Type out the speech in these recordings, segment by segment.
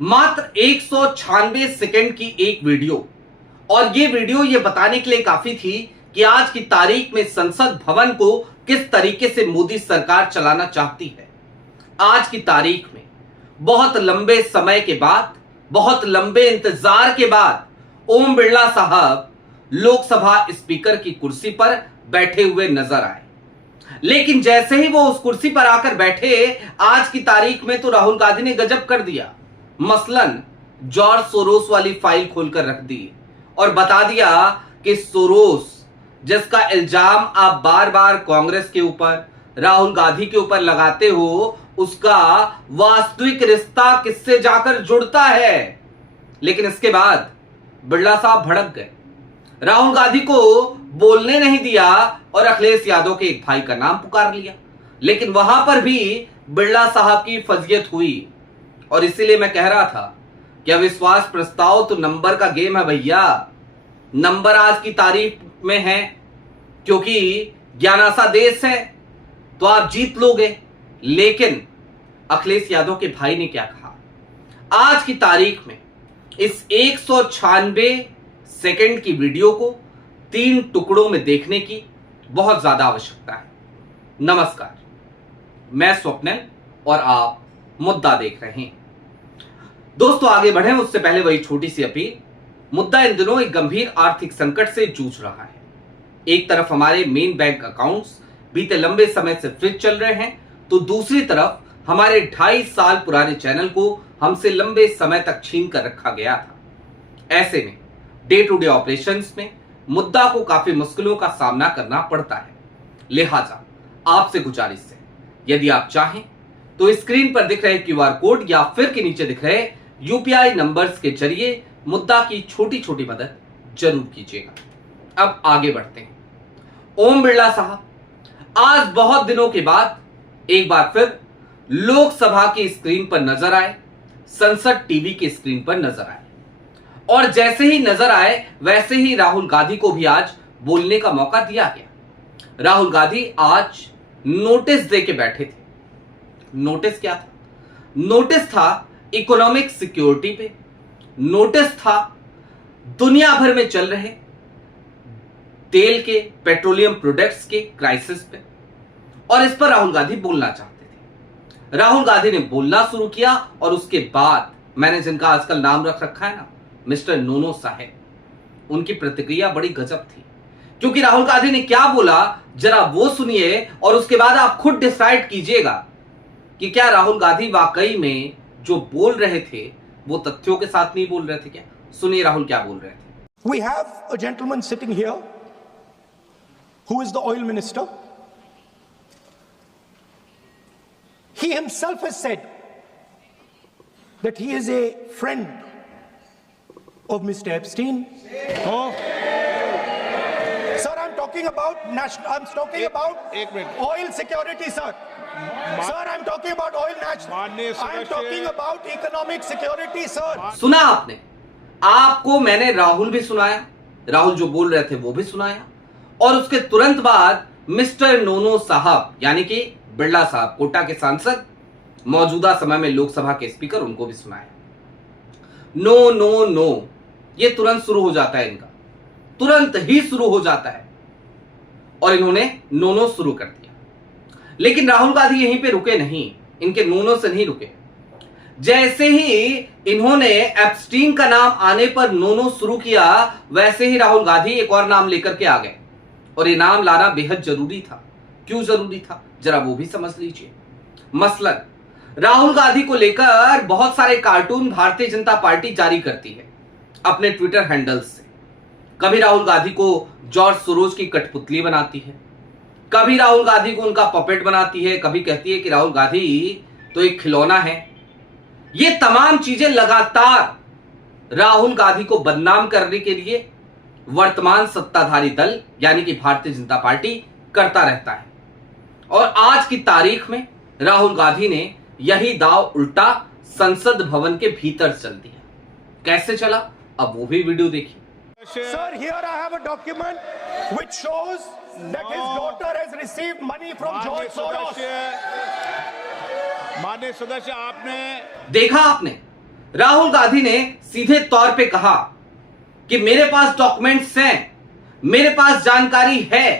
मात्र 196 सेकंड की एक वीडियो, और ये वीडियो ये बताने के लिए काफी थी कि आज की तारीख में संसद भवन को किस तरीके से मोदी सरकार चलाना चाहती है। आज की तारीख में बहुत लंबे समय के बाद, बहुत लंबे इंतजार के बाद ओम बिरला साहब लोकसभा स्पीकर की कुर्सी पर बैठे हुए नजर आए। लेकिन जैसे ही वो उस कुर्सी पर आकर बैठे, आज की तारीख में तो राहुल गांधी ने गजब कर दिया। मसलन जॉर्ज सोरोस वाली फाइल खोलकर रख दी और बता दिया कि सोरोस, जिसका इल्जाम आप बार बार कांग्रेस के ऊपर, राहुल गांधी के ऊपर लगाते हो, उसका वास्तविक रिश्ता किससे जाकर जुड़ता है। लेकिन इसके बाद बिरला साहब भड़क गए, राहुल गांधी को बोलने नहीं दिया और अखिलेश यादव के एक भाई का नाम पुकार लिया। लेकिन वहां पर भी बिरला साहब की फजीयत हुई, और इसीलिए मैं कह रहा था कि अविश्वास प्रस्ताव तो नंबर का गेम है भैया। नंबर आज की तारीख में है, क्योंकि ज्ञानासा देश है तो आप जीत लोगे। लेकिन अखिलेश यादव के भाई ने क्या कहा, आज की तारीख में इस 196 सेकंड की वीडियो को 3 टुकड़ों में देखने की बहुत ज्यादा आवश्यकता है। नमस्कार, मैं स्वप्निल और आप मुद्दा देख रहे हैं। दोस्तों, आगे बढ़े उससे पहले वही छोटी सी अपील। मुद्दा इन दिनों एक गंभीर आर्थिक संकट से जूझ रहा है। एक तरफ हमारे मेन बैंक अकाउंट्स बीते लंबे समय से फ्रीज चल रहे हैं, तो दूसरी तरफ हमारे 2.5 साल पुराने चैनल को हमसे लंबे समय तक छीन कर रखा गया था। ऐसे में डे टू डे ऑपरेशंस में मुद्दा को काफी मुश्किलों का सामना करना पड़ता है। लिहाजा आपसे गुजारिश है, यदि आप चाहें तो स्क्रीन पर दिख रहे क्यूआर कोड या फिर के नीचे दिख रहे यूपीआई नंबर्स के जरिए मुद्दा की छोटी छोटी मदद जरूर कीजिएगा। अब आगे बढ़ते हैं। ओम बिरला साहब आज बहुत दिनों के बाद एक बार फिर लोकसभा की स्क्रीन पर नजर आए, संसद टीवी की स्क्रीन पर नजर आए, और जैसे ही नजर आए वैसे ही राहुल गांधी को भी आज बोलने का मौका दिया गया। राहुल गांधी आज नोटिस दे के बैठे थे। नोटिस क्या था? नोटिस था इकोनॉमिक सिक्योरिटी पे, नोटिस था दुनिया भर में चल रहे तेल के, पेट्रोलियम प्रोडक्ट्स के क्राइसिस पे, और इस पर राहुल गांधी बोलना चाहते थे। राहुल गांधी ने बोलना शुरू किया और उसके बाद मैंने जिनका आजकल नाम रख रखा है ना, मिस्टर नोनो साहेब, उनकी प्रतिक्रिया बड़ी गजब थी। क्योंकि राहुल गांधी ने क्या बोला जरा वो सुनिए, और उसके बाद आप खुद डिसाइड कीजिएगा कि क्या राहुल गांधी वाकई में जो बोल रहे थे वो तथ्यों के साथ नहीं बोल रहे थे क्या। सुनिए राहुल क्या बोल रहे थे। We have a gentleman sitting here who is the oil minister. He himself has said that he is a friend of Mr. Epstein. Oh. Sir, I'm talking about oil security, sir. Sir, I'm talking about oil national. I'm talking about economic security, sir. सुना आपने? आपको मैंने राहुल भी सुनाया, राहुल जो बोल रहे थे वो भी सुनाया, और उसके तुरंत बाद मिस्टर नोनो साहब यानी कि बिरला साहब, कोटा के सांसद, मौजूदा समय में लोकसभा के स्पीकर, उनको भी सुनाया। नो नो नो, ये तुरंत शुरू हो जाता है इनका, तुरंत ही शुरू हो जाता है, और इन्होंने नोनो शुरू कर दिया। लेकिन राहुल गांधी यहीं पे रुके नहीं, इनके नोनो से नहीं रुके। जैसे ही इन्होंने एप्स्टीन का नाम आने पर नोनो शुरू किया, वैसे ही राहुल गांधी एक और नाम लेकर के आ गए, और ये नाम लाना बेहद जरूरी था। क्यों जरूरी था जरा वो भी समझ लीजिए। मसलन राहुल गांधी को लेकर बहुत सारे कार्टून भारतीय जनता पार्टी जारी करती है अपने ट्विटर हैंडल्स से। कभी राहुल गांधी को जॉर्ज सोरोस की कठपुतली बनाती है, कभी राहुल गांधी को उनका पपेट बनाती है, कभी कहती है कि राहुल गांधी तो एक खिलौना है। ये तमाम चीजें लगातार राहुल गांधी को बदनाम करने के लिए वर्तमान सत्ताधारी दल यानी कि भारतीय जनता पार्टी करता रहता है। और आज की तारीख में राहुल गांधी ने यही दाव उल्टा संसद भवन के भीतर चल दिया। कैसे चला, अब वो भी वीडियो देखिए। Sir, here I have a document which shows that his daughter has received money from George Soros. माननीय सदस्य, आपने देखा, आपने राहुल गांधी ने सीधे तौर पे कहा कि मेरे पास डॉक्यूमेंट्स हैं, मेरे पास जानकारी है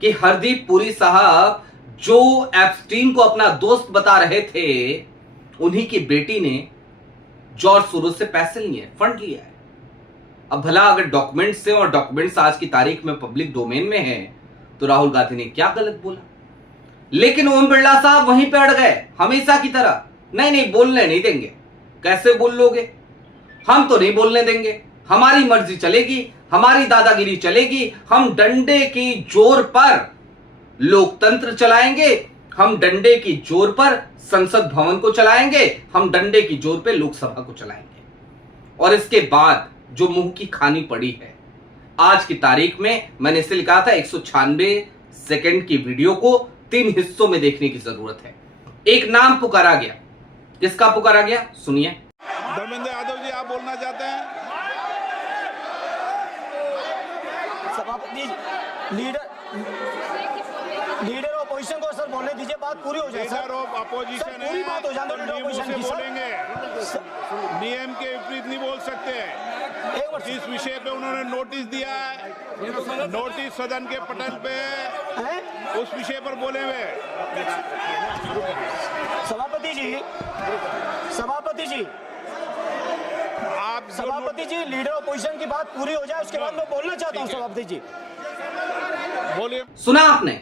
कि हरदीप पुरी साहब जो एप्स्टीन को अपना दोस्त बता रहे थे, उन्हीं की बेटी ने जॉर्ज सोरोस से पैसे लिए, फंड लिया है। अब भला अगर डॉक्यूमेंट्स से और डॉक्यूमेंट्स आज की तारीख में पब्लिक डोमेन में है, तो राहुल गांधी ने क्या गलत बोला? लेकिन ओम बिरला साहब वहीं पे अड़ गए, हमेशा की तरह। नहीं, बोलने नहीं देंगे। कैसे बोल लोगे? हम तो नहीं बोलने देंगे, हमारी मर्जी चलेगी, हमारी दादागिरी चलेगी। हम डंडे की जोर पर लोकतंत्र चलाएंगे, हम डंडे की जोर पर संसद भवन को चलाएंगे, हम डंडे की जोर पे लोकसभा को चलाएंगे। और इसके बाद जो मुंह की खानी पड़ी है, आज की तारीख में मैंने इसे लिखा था 196 सेकंड की वीडियो को 3 हिस्सों में देखने की जरूरत है। एक नाम पुकारा गया, किसका पुकारा गया? सुनिए। धर्मेंद्र यादव जी, आप बोलना चाहते हैं? सभापति लीडर ऑपोजिशन को सर बोलने दीजिए, बात पूरी हो जाए। लीडर ऑफ अपोजिशन है, पूरी बात हो जाए तो लीडर ऑपोजिशन की बोलेंगे, नियम के विपरीत नहीं बोल सकते। जिस विषय पे उन्होंने नोटिस दिया है, नोटिस सदन के पटल पे उस विषय पर बोले हुए। सभापति जी लीडर ऑपोजिशन की बात पूरी हो जाए, उसके बाद मैं बोलना चाहता हूं। सभापति जी बोलिए। सुना आपने?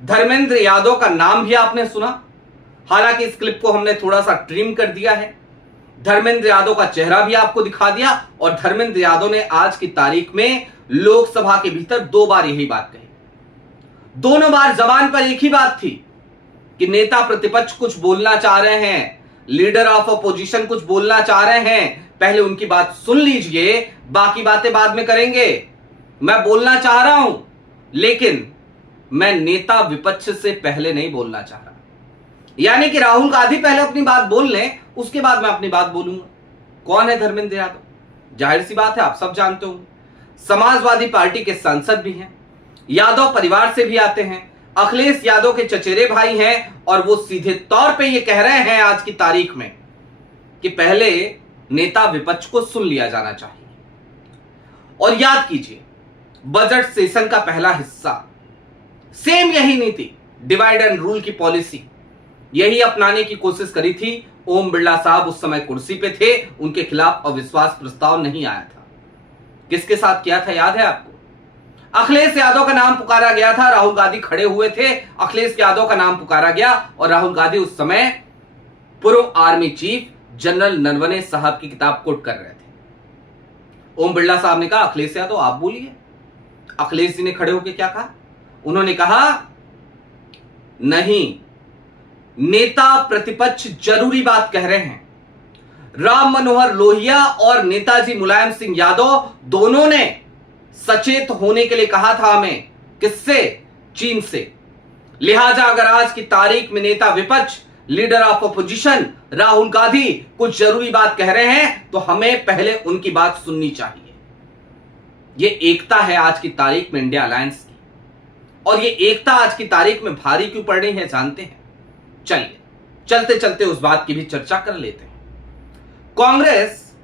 धर्मेंद्र यादव का नाम भी आपने सुना। हालांकि इस क्लिप को हमने थोड़ा सा ट्रिम कर दिया है। धर्मेंद्र यादव का चेहरा भी आपको दिखा दिया, और धर्मेंद्र यादव ने आज की तारीख में लोकसभा के भीतर 2 बार यही बात कही। दोनों बार जबान पर एक ही बात थी कि नेता प्रतिपक्ष कुछ बोलना चाह रहे हैं, लीडर ऑफ अपोजिशन कुछ बोलना चाह रहे हैं, पहले उनकी बात सुन लीजिए, बाकी बातें बाद में करेंगे। मैं बोलना चाह रहा हूं, लेकिन मैं नेता विपक्ष से पहले नहीं बोलना चाह रहा। यानी कि राहुल गांधी पहले अपनी बात बोल लें, उसके बाद मैं अपनी बात बोलूंगा। कौन है धर्मेंद्र यादव? जाहिर सी बात है, आप सब जानते होंगे। समाजवादी पार्टी के सांसद भी हैं, यादव परिवार से भी आते हैं, अखिलेश यादव के चचेरे भाई हैं, और वो सीधे तौर पे ये कह रहे हैं आज की तारीख में कि पहले नेता विपक्ष को सुन लिया जाना चाहिए। और याद कीजिए, बजट सेशन का पहला हिस्सा सेम यही नीति, डिवाइड एंड रूल की पॉलिसी, यही अपनाने की कोशिश करी थी। ओम बिरला साहब उस समय कुर्सी पे थे, उनके खिलाफ अविश्वास प्रस्ताव नहीं आया था। किसके साथ किया था, याद है आपको? अखिलेश यादव का नाम पुकारा गया था, राहुल गांधी खड़े हुए थे, अखिलेश यादव का नाम पुकारा गया, और राहुल गांधी उस समय पूर्व आर्मी चीफ जनरल नरवणे साहब की किताब कोट कर रहे थे। ओम बिरला साहब ने कहा, अखिलेश यादव आप बोलिए। अखिलेश जी ने खड़े होकर क्या कहा? उन्होंने कहा, नहीं, नेता प्रतिपक्ष जरूरी बात कह रहे हैं। राम मनोहर लोहिया और नेताजी मुलायम सिंह यादव दोनों ने सचेत होने के लिए कहा था हमें। किससे? चीन से। लिहाजा अगर आज की तारीख में नेता विपक्ष, leader of opposition Rahul Gandhi कुछ जरूरी बात कह रहे हैं, तो हमें पहले उनकी बात सुननी चाहिए। यह एकता है आज की तारीख में इंडिया अलायंस की, और यह एकता आज की तारीख में भारी क्यों पड़ रही है जानते हैं? चलिए चलते चलते उस बात की भी चर्चा कर लेते हैं। कांग्रेस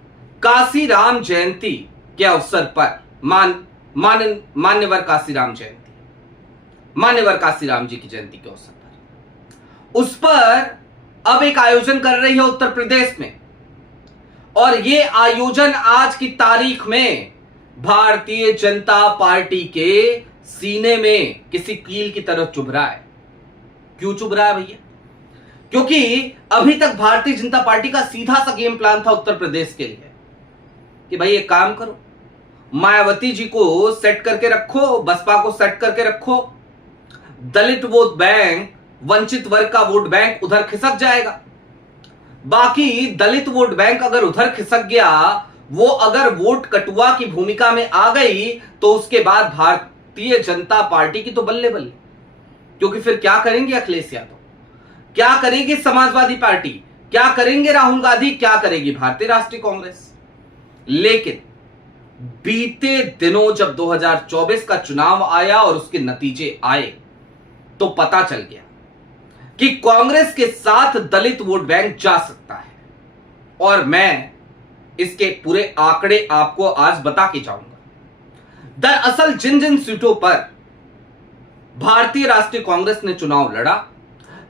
काशीराम जयंती के अवसर पर मान्यवर काशीराम जी की जयंती के अवसर पर, उस पर अब एक आयोजन कर रही है उत्तर प्रदेश में, और यह आयोजन आज की तारीख में भारतीय जनता पार्टी के सीने में किसी कील की तरह चुभ रहा है। क्यों चुभ रहा है भैया? क्योंकि अभी तक भारतीय जनता पार्टी का सीधा सा गेम प्लान था उत्तर प्रदेश के लिए कि भाई एक काम करो, मायावती जी को सेट करके रखो, बसपा को सेट करके रखो, दलित वोट बैंक, वंचित वर्ग का वोट बैंक उधर खिसक जाएगा। बाकी दलित वोट बैंक अगर उधर खिसक गया, वो अगर वोट कटुआ की भूमिका में आ गई, तो उसके बाद भारतीय जनता पार्टी की तो बल्ले बल्ले। क्योंकि फिर क्या करेंगे अखिलेश यादव, क्या करेगी समाजवादी पार्टी, क्या करेंगे राहुल गांधी, क्या करेगी भारतीय राष्ट्रीय कांग्रेस? लेकिन बीते दिनों जब 2024 का चुनाव आया और उसके नतीजे आए, तो पता चल गया कि कांग्रेस के साथ दलित वोट बैंक जा सकता है, और मैं इसके पूरे आंकड़े आपको आज बता के जाऊंगा। दरअसल जिन जिन सीटों पर भारतीय राष्ट्रीय कांग्रेस ने चुनाव लड़ा,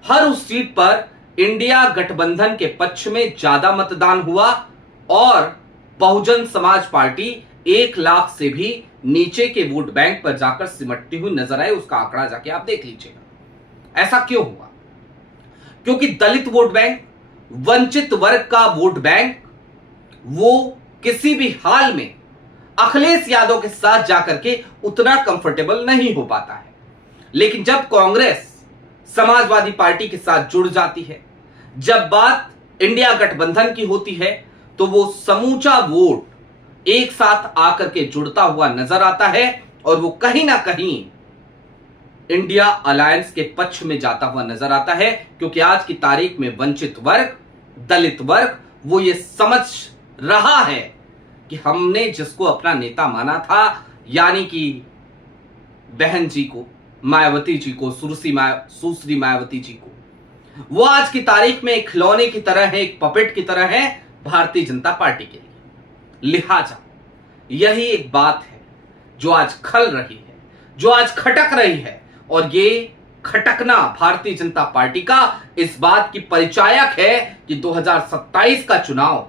हर उस सीट पर इंडिया गठबंधन के पक्ष में ज्यादा मतदान हुआ और बहुजन समाज पार्टी 1 लाख से भी नीचे के वोट बैंक पर जाकर सिमटती हुई नजर आई। उसका आंकड़ा जाके आप देख लीजिएगा। ऐसा क्यों हुआ? क्योंकि दलित वोट बैंक, वंचित वर्ग का वोट बैंक, वो किसी भी हाल में अखिलेश यादव के साथ जाकर के उतना कंफर्टेबल नहीं हो पाता है। लेकिन जब कांग्रेस समाजवादी पार्टी के साथ जुड़ जाती है, जब बात इंडिया गठबंधन की होती है, तो वो समूचा वोट एक साथ आकर के जुड़ता हुआ नजर आता है और वो कहीं ना कहीं इंडिया अलायंस के पक्ष में जाता हुआ नजर आता है। क्योंकि आज की तारीख में वंचित वर्ग, दलित वर्ग वो ये समझ रहा है कि हमने जिसको अपना नेता माना था, यानी कि बहन जी को, मायावती जी को, सुश्री मायावती जी को, वो आज की तारीख में एक खिलौने की तरह है, एक पपेट की तरह है भारतीय जनता पार्टी के लिए। लिहाजा यही एक बात है जो आज खल रही है, जो आज खटक रही है। और ये खटकना भारतीय जनता पार्टी का इस बात की परिचायक है कि 2027 का चुनाव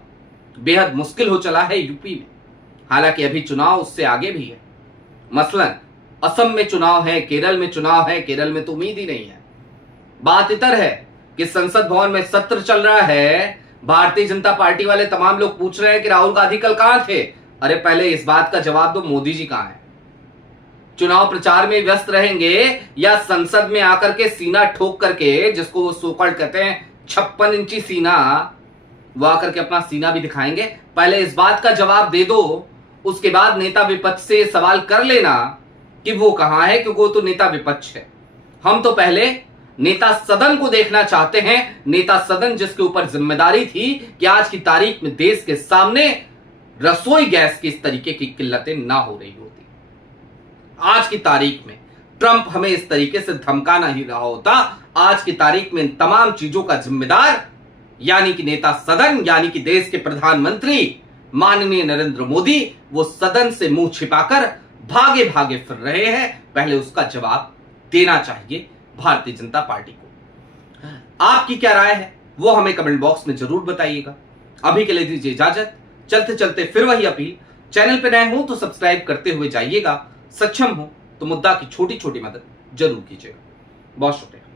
बेहद मुश्किल हो चला है यूपी में। हालांकि अभी चुनाव उससे आगे भी है। मसलन असम में चुनाव है, केरल में चुनाव है। केरल में तो उम्मीद ही नहीं है। बात इतर है कि संसद भवन में सत्र चल रहा है, भारतीय जनता पार्टी वाले तमाम लोग पूछ रहे हैं कि राहुल गांधी कल कहां थे। अरे पहले इस बात का जवाब दो, मोदी जी कहां हैं? चुनाव प्रचार में व्यस्त रहेंगे या संसद में आकर के सीना ठोक करके, जिसको वो सोकल्ड कहते हैं 56 इंची सीना, वो आकर के अपना सीना भी दिखाएंगे? पहले इस बात का जवाब दे दो, उसके बाद नेता विपक्ष से सवाल कर लेना कि वो कहां है, क्योंकि वो तो नेता विपक्ष है। हम तो पहले नेता सदन को देखना चाहते हैं। नेता सदन जिसके ऊपर जिम्मेदारी थी कि आज की तारीख में देश के सामने रसोई गैस की इस तरीके की किल्लतें ना हो रही होती। आज की तारीख में ट्रंप हमें इस तरीके से धमका नहीं रहा होता। आज की तारीख में इन तमाम चीजों का जिम्मेदार यानी कि नेता सदन, यानी कि देश के प्रधानमंत्री माननीय नरेंद्र मोदी, वो सदन से मुंह छिपाकर भागे भागे फिर रहे हैं। पहले उसका जवाब देना चाहिए भारतीय जनता पार्टी को। आपकी क्या राय है वो हमें कमेंट बॉक्स में जरूर बताइएगा। अभी के लिए दीजिए इजाजत। चलते चलते फिर वही अपील, चैनल पे नए हो तो सब्सक्राइब करते हुए जाइएगा, सक्षम हो तो मुद्दा की छोटी छोटी मदद जरूर कीजिएगा। बहुत शुक्रिया।